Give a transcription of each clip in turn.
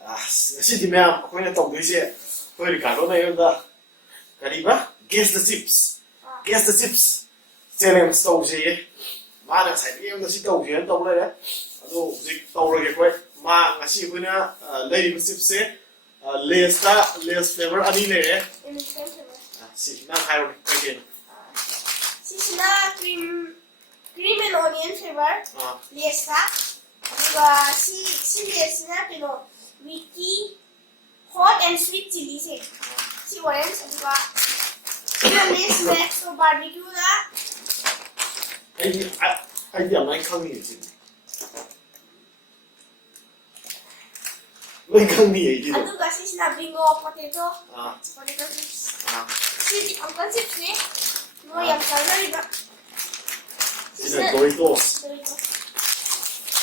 Ngasi di ma'am, ako na tawag siya. Ako Ricardo na yun da. Kaliba? Guess the tips. Guess the tips. Challenge tawag siya. Mana sa iyo na si tawag siya tawag na yan. Ano, si tawag siya ko. Ma ngasi ko na lady tips eh. Lace flavor ani ne. Si na kayo again. Si na cream and onion flavor. Lace ta. Diba si lace na pero Wiki hot and sweet chili se. Si orange diba. Lace next to barbecue na. Ay di amay kami yun. May kami yun. Ano kasi sinabi ko potato. Potato chips. Si ang concept ni. No yung color diba. Sina Doritos.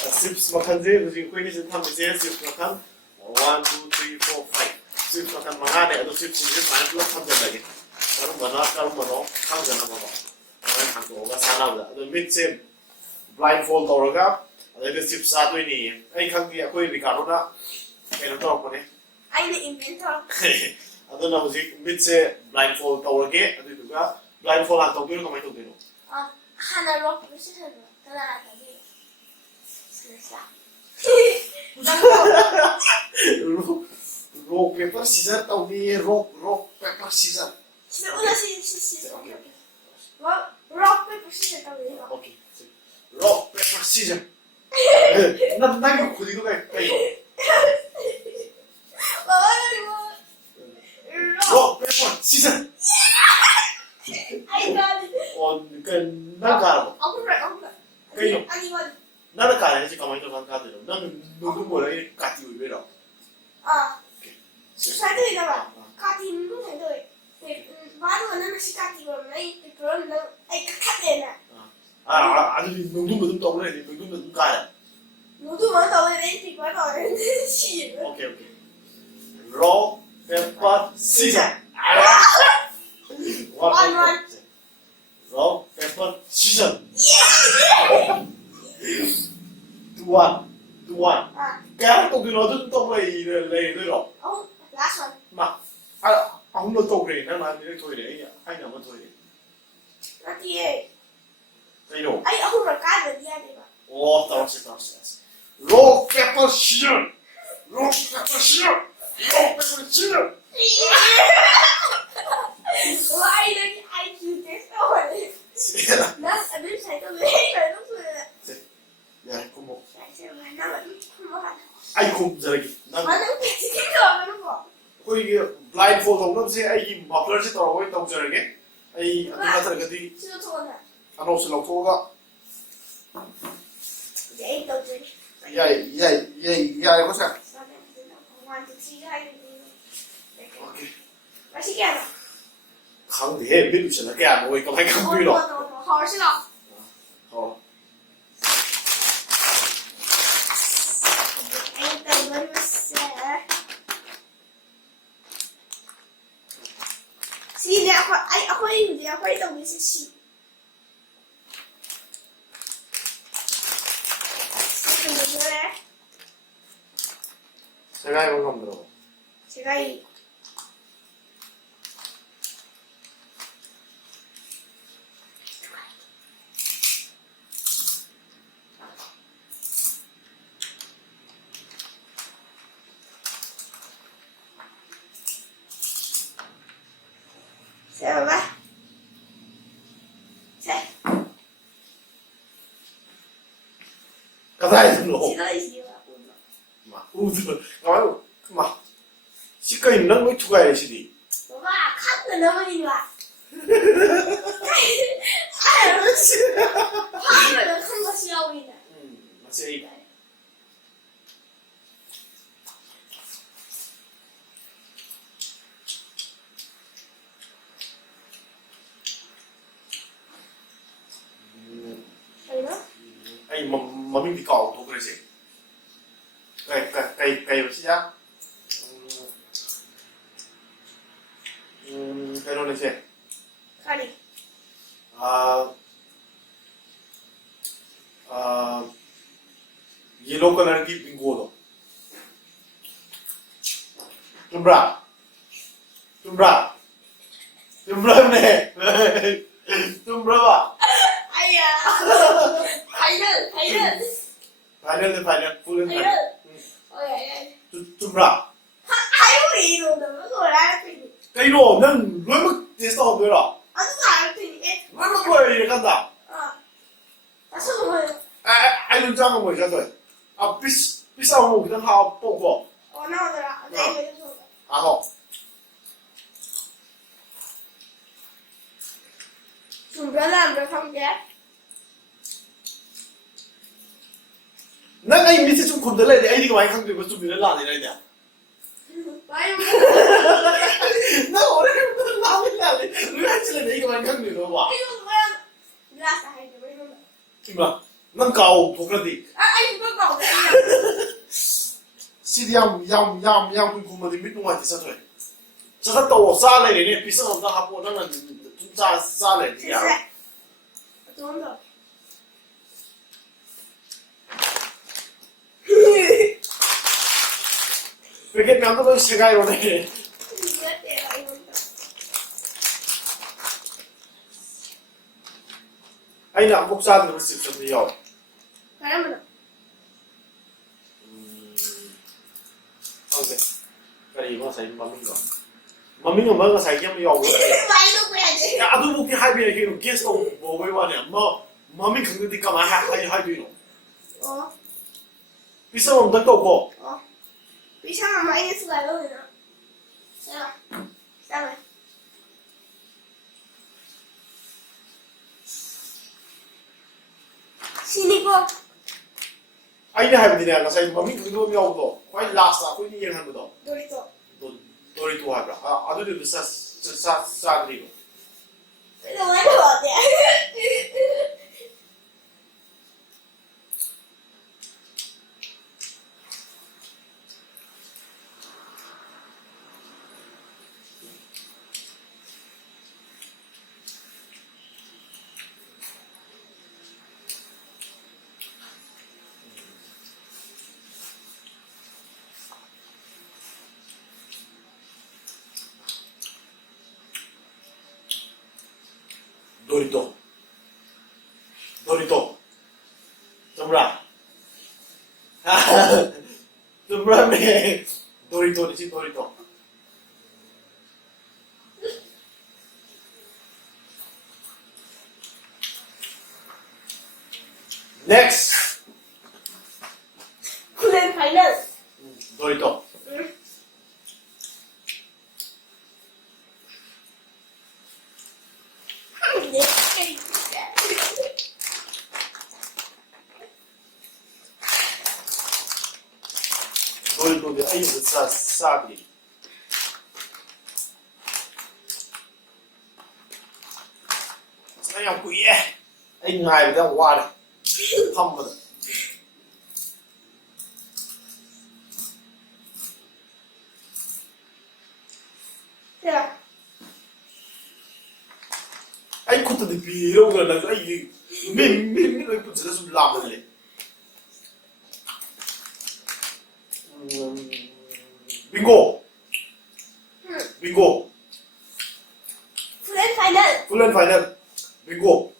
Chips makan je, 지금 queen is tham je chips makan 1 2 3 4 5 chips makan mga ne ado chips je mana plus tham je lagi karu mano khang jana ba ana khang to ga sana ba ado mid se blindfold tawraga ado chips sa to ni ai khang ki akoi Ricardo na keno to ko ne ai ne inventor ado na music mid se blindfold tawrage ado duga blindfold han to bi ko mai to dino hana rock precision tala ta ni rock paper scissors tau ni rock paper scissors. Udah si. Rock paper scissors tau ni. Okay. Rock paper scissors. Na ko khudi ko kai. Rock paper scissors. I got it. On kan na ka. Aku. Kayo. Ani got. Na ka ne si kamay to kan ka de. Na ndu mo la ni ka ti wi be ro. Sai đây là bạn cà tím cũng thấy rồi thì vá luôn nó sẽ cà tím rồi này thì rồi nó ai cắt lên nè 아니 농도 떠오르네. 농도 가야. 너도 먼저 떠오르네. thì quá rồi xì 오케이. rock paper scissors. One. rock paper scissors. two one. Cái tụng thì nó rất tụng này rồi đó. last one Mà ông nó tụng này nó làm cái thôi đấy anh nào mà thôi đấy. nó thì Đây đâu? ấy ông rồi cái được ra đi mà tao sẽ. Rock paper scissors. Rock paper scissors. Rock paper scissors. ai đây ai chịu test rồi nó ở bên sai tôi lấy rồi nó rồi 야, 그럼 뭐 ai 아이고 저기 난 nó cái đó nó bỏ 그 이게 블라인폴드 없는지 아이 마플러지 떨어고 있다고 저러게 아이 누가 저러게 chưa thôi nè 안 없을 놓고가 vậy đầu tiên 야 이거 사 hoàn thực sự hay 오케이 bác sĩ kèm 강대 미루잖아 걔 뭐 이거 많이 강비로 hỏi xin lỗi anh tư vấn sẽ xin nè anh quay gì quay đồng sẽ xin 제가 이거 좀 들어 제가 이 Xem vào Xem 가사에 들어 Chị nói gì mà 막 우드 가만히 막 시가 있는 거 추가해 시디 Bà khóc rồi đâu đi mà Hai rồi nó không có siêu gì nè 맞지 아니 몸이 비가 또 그러지 cái 시작 cái đó là gì Curry yellow color की bingo दो तुम्ब्रा ने तुम्ब्रा बा 아야. 파이널. final full and final 오예. तुम्ब्रा 아유 이놈들 뭐 알아 테니. cái đồ nâng lối mức thế sao rồi đó 아무도 알아 테니. lối mức rồi gìกันta 다시 뭐예요? ai luôn cho người ra rồi à biết sao một cái thao bộ bộ 나오더라. 내 얘기 좀. à họ 준비하면 함께. nâng anh biết sẽ chung cùng tới lại thì anh đi ngoài không được có chung với nó làm gì đây nhỉ 와요. nó ở đây không làm thế nào đấy người anh chỉ là đấy cái ngoài không được đâu mà 이거 뭐야? 라스 하이드 뭐 이런 거. mà nâng cầu thuộc là gì 아니 그거 봐. xí yam cùng mà thì biết ngoài thì sao rồi cho nó tổ ra này này biết sao nó học bộ nó là chúng ta ra này thì à 좀 더. 왜 이렇게 명도도 새가 이러네 anh làm bốc ra thì nó sự chuẩn bị rồi 바람은 ok cái gì mà xài mà mình có xài kiếm nhiều rồi 와이도 해야지. 야 아도 먹기 하이비에 이렇게 게스트 뭐 왜와냐 뭐 mình không đi cầm hai đứa 어. 비싸면 더 거고 어. 비상한 마이너스가 여기나. 자. 자. 신이고. anh này hai bên này là xài mà mình không nhiều rồi quay last à quay nhiều hơn rồi 놀이터. 너리 또 하더라 아 아들도 싸드리고 이거 왜 그러지? 놀이터 좀라 좀라네 놀이터지 놀이터 next 그래 발견. 놀이터 응. 내 놀이터에 아이고 싸드리 sao quỷ anh ngài ra qua đây không mà 자. anh không thể bị đâu rồi là anh mình cũng chỉ là dùng làm rồi bingo bingo 프렌 파이널. full and final bingo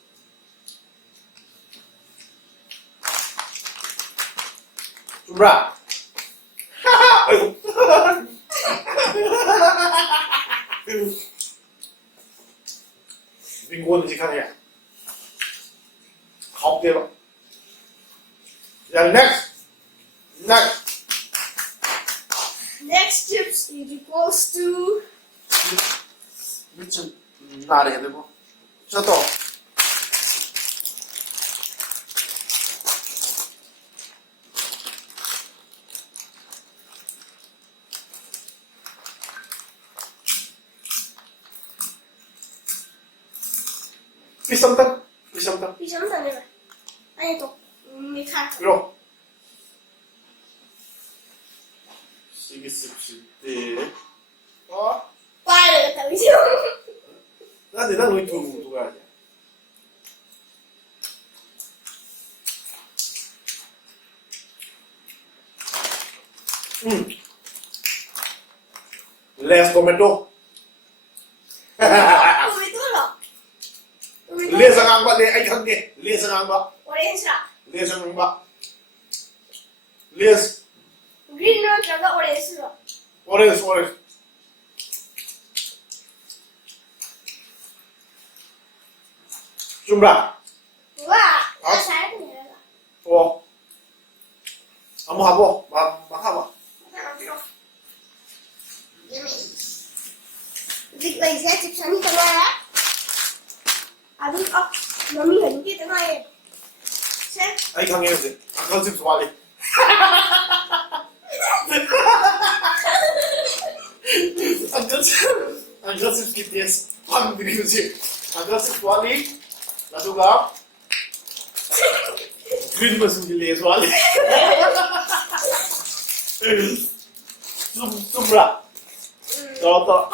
좀라 아이고 빙고는 직하네 học tiếp ạ and next Next chips is equals to 미친 나래 되고 저도 비쌈당 비정상이다. 아니 또 미카. 그럼 시기 씁실 때 빠르게 되겠다 미정. 나 내가 너희 누가 하냐 Less tomato. 토마토로. Less ang ba? Ay hangge. Less ang ba? 오렌지라. Less ang ba? Less. 그린으로 들어가 오렌지로. Orange. Jumra. 와, 나 잘했네. 어. 한번 하고. 막 하고. Dịch này sẽ chụp sáng cho tôi á. À đúng không? Nó mi hình kia tới này. Xem. Ay hangge yun. Uncle chips wali. Uncle chips KTS. Pang biliusi. Uncle chips wali. Lalu green masuk gile wali. Sumra. Toto.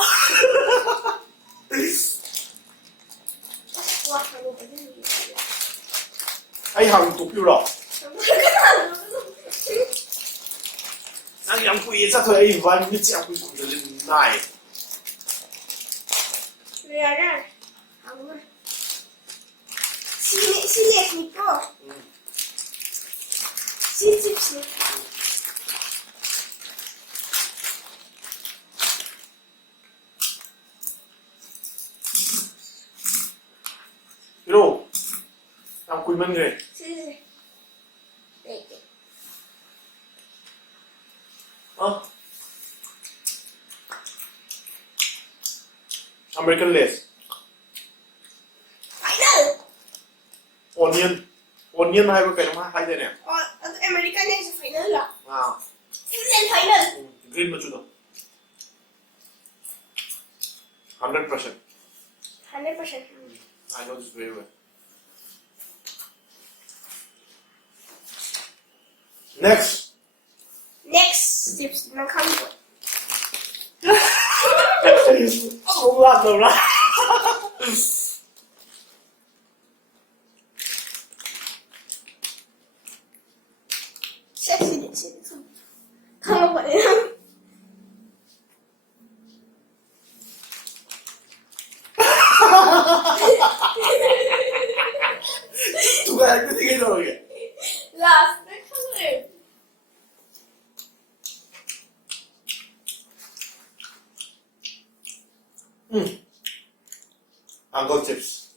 와, 이거 뭐지? Ay hang tu piu lo. Nang yang kui sa thôi ay van mi chiang kui kun de nai. 왜냐면 아무 시리에스니까 시집시. Pero ang kui man người. 시집. 네 개. American lace. 파이널. Onion hai cái nó hai đây nè. 아메리칸 에서 파이널이야. À. 인생 파이널. Green mà chút 100%. 100%. I know this very well. Next. Next tips ng kanto. Không làm đâu ra. Sexy ditch. Kama ba yan? 누가 할때 되게 저러게. Last na color. Uncle chips.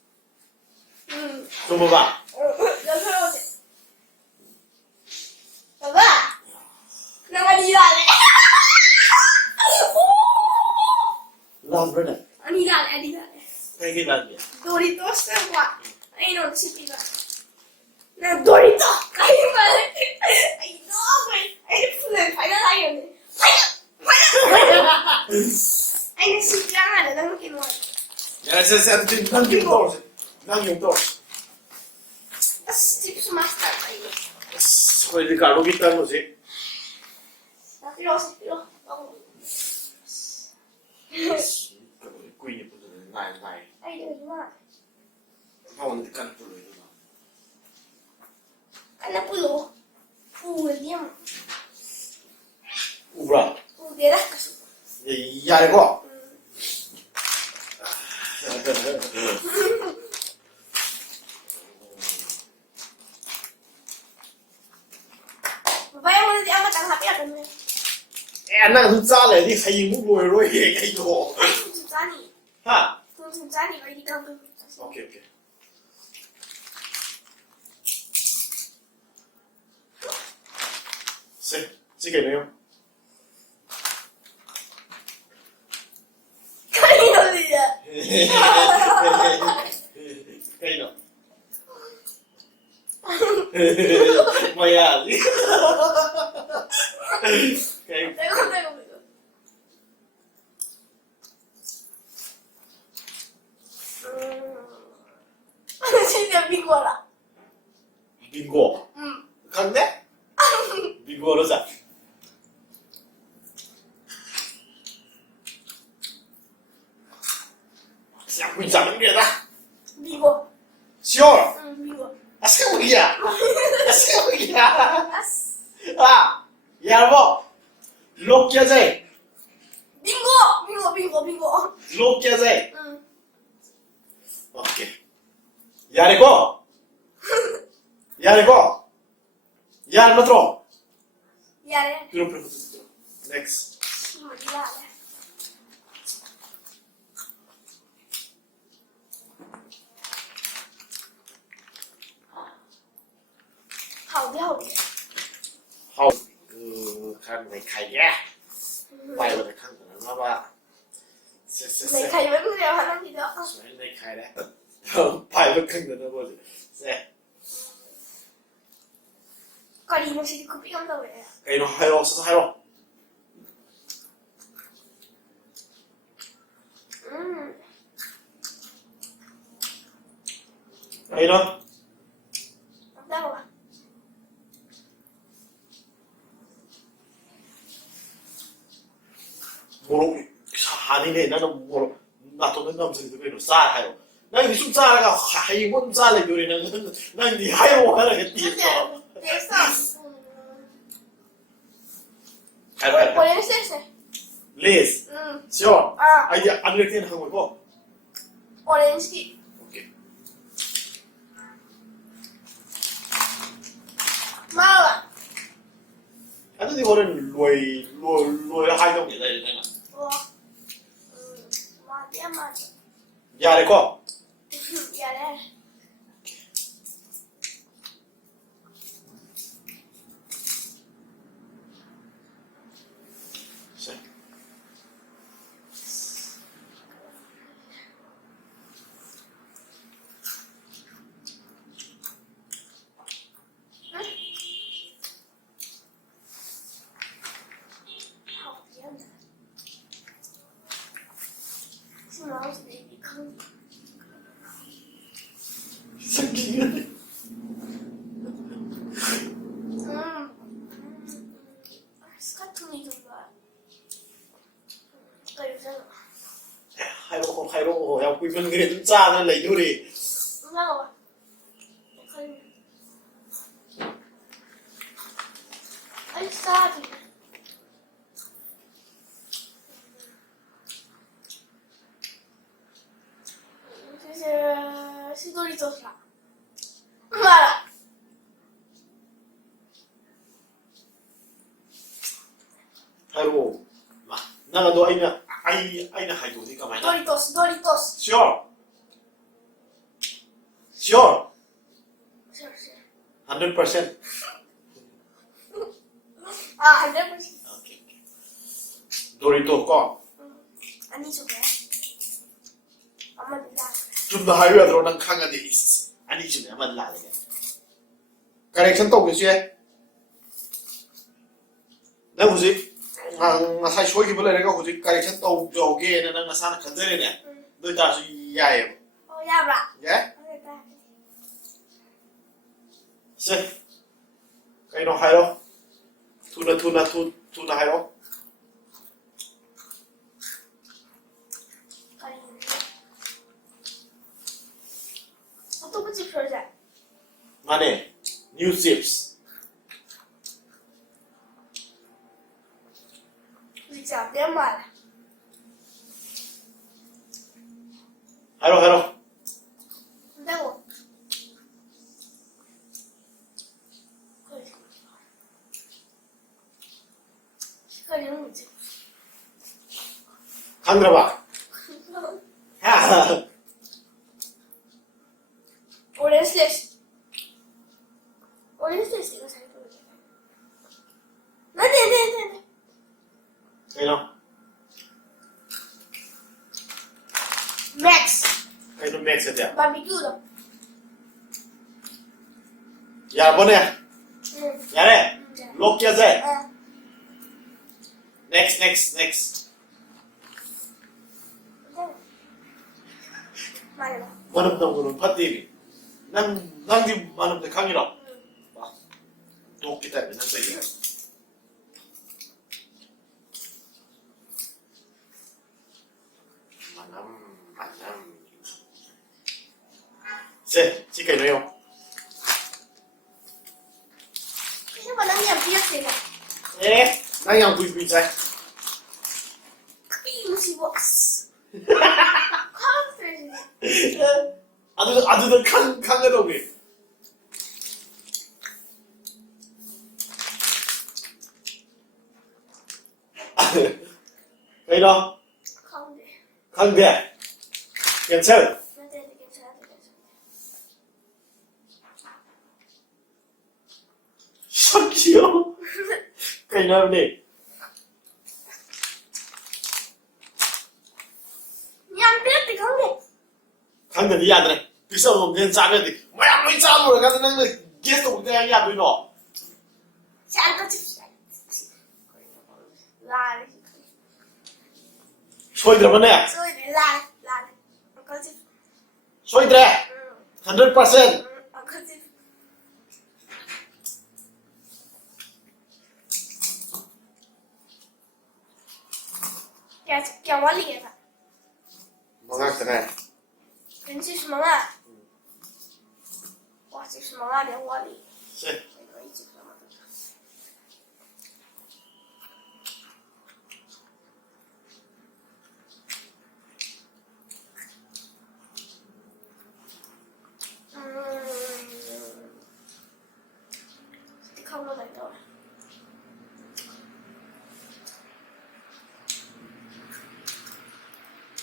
응. 좀 봐봐. 여기로 봐봐. 나가 니라래. Last brother. 아니라래. 되게 난데. 도리토스와 아이노 치피가. 나 도리토. 아이 말해. 아이 너무 아이 풀을 발라라이었네. 파이널. 아이 진짜가 내가 그렇게 놓아. Ja, ze zetten het in een doos. Nang doos. Tips master 아이고. Gooi de kar ook niet aan, zie. 나 필요. Queen je poeder, nee. 아이 이거 좋아. Gewoon de kant poeder. Anak pulo. Puliam. Oebra. Pudera kaso. Ja, ik ook. Babayang mo na di amat ang happy akan mo. Anak tu zale, ni hay mu boy roi cái đồ. Tuntunzani. Ha. Tuntunzani ba di ka ba? Okay. Sige na yun. Kanino niya? Kanino? Mayali. Teko. 진짜 미고라. 빙고. 강대? 빙고로 자. Siapa yang jalan dia dah? 미고. Sure. 미고. Asal dia? As. Ah, ya bo. Lột kia dây. bingo. Lột kia dây. Ok. Yareko. Yareko. Yar matro. Yare. Tiro preferto. Next. Yare. Hậu đi. Hậu. Khăn này khay nhé. Bay vào cái khăn của nó ba. Này khay vẫn không đeo hắn gì đó. Này khay đấy. Bay vào khăn của nó bao giờ. Xe. Có đi nó sẽ đi copy không đâu vậy. Cái nó hay rồi, sao hay rồi. Cái nó. Đâu à? 뭐로 아니네 나는 뭐로 나도는 남성들 그래도 싸하요 난 이좀 싸라가 하이몬 싸래 요리는 난이 하이로 하라겠지 됐어. 가라 원래 쎄. 레스 쇼 아. 아이디 안 이렇게 하는 거고 오렌지. 오케이 마라. 아니 이거는 로이 하이동 얘다 얘다 와. 맞아. 야래 거 야래. 생기네 스카통이 좀 좋아. 또 요새 하이로 야 보이면 그래 좀 짜는 래 요리 나와. 아이 싸지. 시돌이 줬어. 말아. 하이로 마 나가 너 아이나 하이도니 가만히 도리토스. Sure. 100%. 아, 100%. 오케이. 도리토 거. 아니 저거야. 엄마 누나. 좀 더 하이웨이로 난 강하게 있어. 아니 지금 아마 라게. 카렉션 또 그지? 나 그지? 아, 사실 쇼기 볼래 내가 그지? 카렉션 또 저게 내가 사는 간절이네. 너 다시 야해. 야봐. 예? 세. kayo 하이로. 투나 하이로. 어떻게 표정? 마네. New zips. 진짜 내 말. 하이로. 된다고. 색깔이 뭐지? 강들어봐. 오렌지 이거 잘 보이게. 네. kayo. 맥스. kayo next ya. 바비큐도. 야 뭐네? 응. 야래. 록야제. 응. Next. 말해봐. Manam 거는 팟디비. 낭디 manam 데 강이라. 또 기다려. 난 써야. 만남. 세, 지금 이거요. 이거 봐, 난 그냥 비었어 이거. 예. Nang yang kui kui sai. Cream si boss. Conference. 아주 칸 거동이. Đây đâu? Không để. Không để. Kiểm tra. Sao chiếu? Cái nào đi? Nhắm biết thì không để. Không cần đi ăn này. Vì sao không nên ra đi? Mày ăn mấy sao rồi? Cái năng lực ghét tục cái ăn đôi nọ. Chán có chịu. Lại. 소이드라보네. 소이드 lại. Có chịu. 소이드래. 100%. Có chịu. Kéo quá liền ạ. Mga kene. Đến chips mga. Wow, chips mga để quá liền. Si. Không có thấy đâu.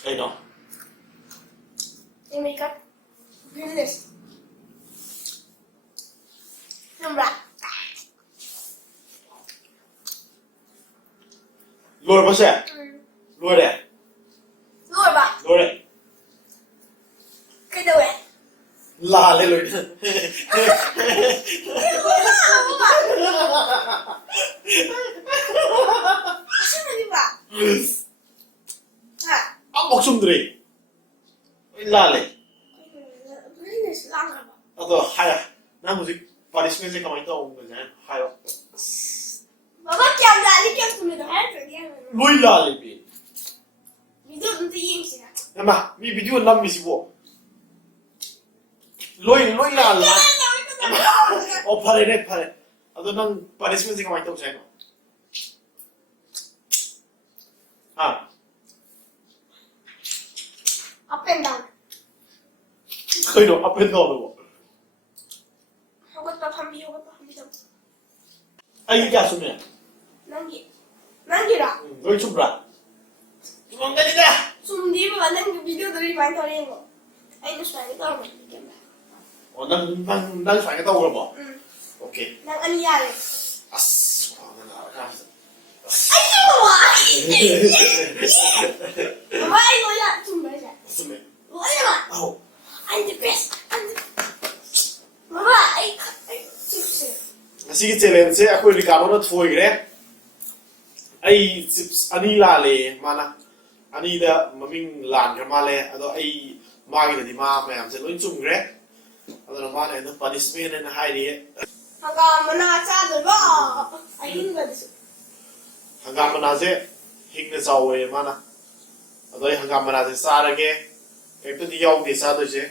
Đây nó. Em make up. Goodness. Không ra. Lùi bao xe. Lùi đây. Rồi bà. Lùi đây. Cái đâu vậy? La lên lùi. Sao đi bà? À. 아 목숨들이. La lên. Goodness, lang à bà. 나도 하야. 나 뭐지? 파리스면서 가만히 떠온 거잖아. 하요. Baba kéo ra đi kéo tụi mình được hết rồi đi ăn rồi. Lùi la lên bi. Mình đưa tụi yên xí. Nhưng mà mi video năm mi si bộ. Lùi la la. 파래. 나도 난 파리스면서 가만히 떠온 거잖아. 아. Up and down. 거의 너 앞에 넣어놓은 거. 호흡도 한비 좀. 아 이게 아소미야. 난기라. 너희 좀 봐. 도망가니까. Zoom đi mà bạn đang video들이 많이 돌리는 거. Anh nó xoay cái tao mà đi 난 phải cái tàu rồi bỏ. Ok. Đang ăn da này. 아스, 광은 알아가면서. Anh đâu mà? Mà anh nói là zoom đấy sao? 무슨 말? Nói mà. 아우. I'm the best. Mà anh chịu sự. Sige challenge se akoi Ricardo na thui gre. Ai chips ani la le mana. Ani da maming lan ka ma le ado ai ma gi di ma ma am se loin chung gre. Ado ma ne no punishment na hai ri. Hanggang mo na sa doon ba? Ayun ba dito? Hanggang mana se hing na saw we mana. Ado ai hanggang mana se sa ra ge. Kai to di yaw di sa do se.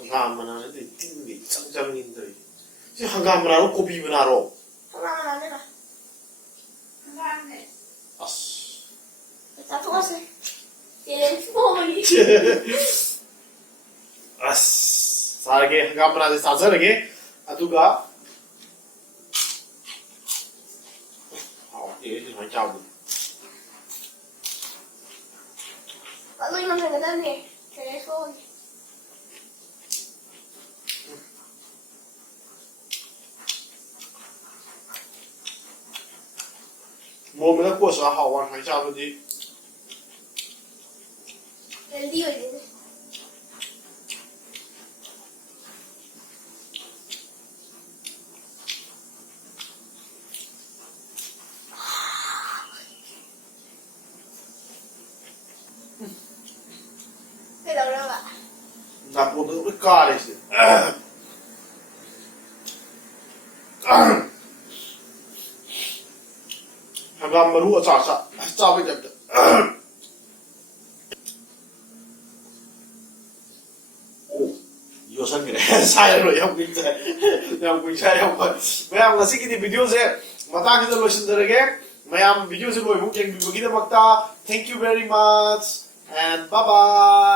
Hanggang mana de ting di chang chang nin doi. Si hanggang mana ro kopi mana ro. Hanggang na nila. Hanggang na. As. Tato kasi. Feeling fully. As. Sarage hanggang mana se sa sarage. Aduga. Ini sih macam tu. Lalu yang mana dah ni? Telefon.我们的过程好玩，还下问题。 Liu ini. Cái đầu đâu ạ?那不能会嘎的是。hanggang maru sa sa ba jab. 요선 그래 사이로 영빈자 영빈자 영빈 왜 아무나 시키니 비디오에 matangida loisindarage mayam video se loi mu jeng bibagi da makta thank you very much and bye bye